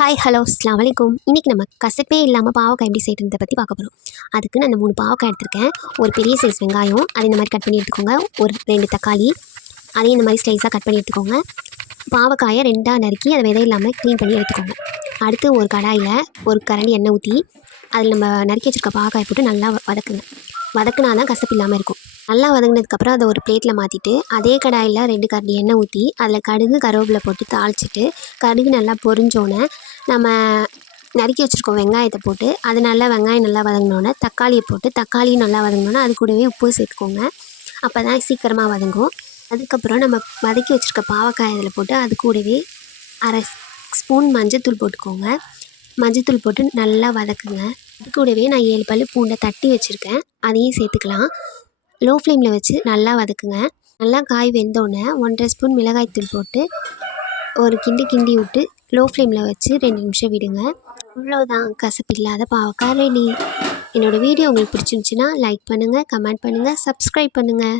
Hi hello அஸ்ஸலாமு அலைக்கும். இன்றைக்கி நம்ம கசப்பே இல்லாமல் பாவக்காய் எப்படி செய்கிறத பற்றி பார்க்க போகிறோம். அதுக்கு நான் 3 பாவக்காய் எடுத்திருக்கேன். ஒரு பெரிய சைஸ் வெங்காயம் அதை இந்த மாதிரி கட் பண்ணி எடுத்துக்கோங்க. ஒரு 2 தக்காளி அதையும் இந்த மாதிரி ஸ்லைஸாக கட் பண்ணி எடுத்துக்கோங்க. பாவக்காயை 2ஆக நறுக்கி அதை விதை இல்லாமல் க்ளீன் பண்ணி எடுத்துக்கோங்க. அடுத்து ஒரு கடாயில் ஒரு கரண்டி எண்ணெய் ஊற்றி அதில் நம்ம நறுக்கி வச்சுருக்க பாவக்காயை போட்டு நல்லா வதக்குங்க. வதக்குனா தான் கசப்பு இல்லாமல் இருக்கும். நல்லா வதங்கினதுக்கப்புறம் அதை ஒரு பிளேட்டில் மாற்றிட்டு அதே கடாயில் 2 கரண்டி எண்ணெய் ஊற்றி அதில் கடுகு கருவேப்பிலை போட்டு தாளிச்சிட்டு கடுகு நல்லா பொரிஞ்சோன்னே நம்ம நறுக்கி வச்சுருக்கோம் வெங்காயத்தை போட்டு அது நல்லா வெங்காயம் நல்லா வதங்கினோன்னே தக்காளியை போட்டு தக்காளியும் நல்லா வதங்கினோன்னே அது கூடவே உப்பு சேர்த்துக்கோங்க. அப்போ தான் சீக்கிரமாக வதங்கும். அதுக்கப்புறம் நம்ம வதக்கி வச்சுருக்க பாவக்காய் அதில் போட்டு அது கூடவே அரை ஸ்பூன் மஞ்சத்தூள் போட்டுக்கோங்க. மஞ்சத்தூள் போட்டு நல்லா வதக்குங்க. அது கூடவே நான் 7 பல் பூண்டை தட்டி வச்சுருக்கேன், அதையும் சேர்த்துக்கலாம். லோ ஃப்ளேமில் வச்சு நல்லா வதக்குங்க. நல்லா காய் வெந்தோடனே 1½ ஸ்பூன் மிளகாய்த்தூள் போட்டு ஒரு கிண்டி விட்டு லோ ஃப்ளேமில் வச்சு 2 நிமிஷம் விடுங்க. அவ்வளோதான், கசப்பு இல்லாத பாவக்காய் ரெடி. என்னோடய வீடியோ உங்களுக்கு பிடிச்சிருந்துச்சின்னா லைக் பண்ணுங்கள், கமெண்ட் பண்ணுங்கள், சப்ஸ்கிரைப் பண்ணுங்கள்.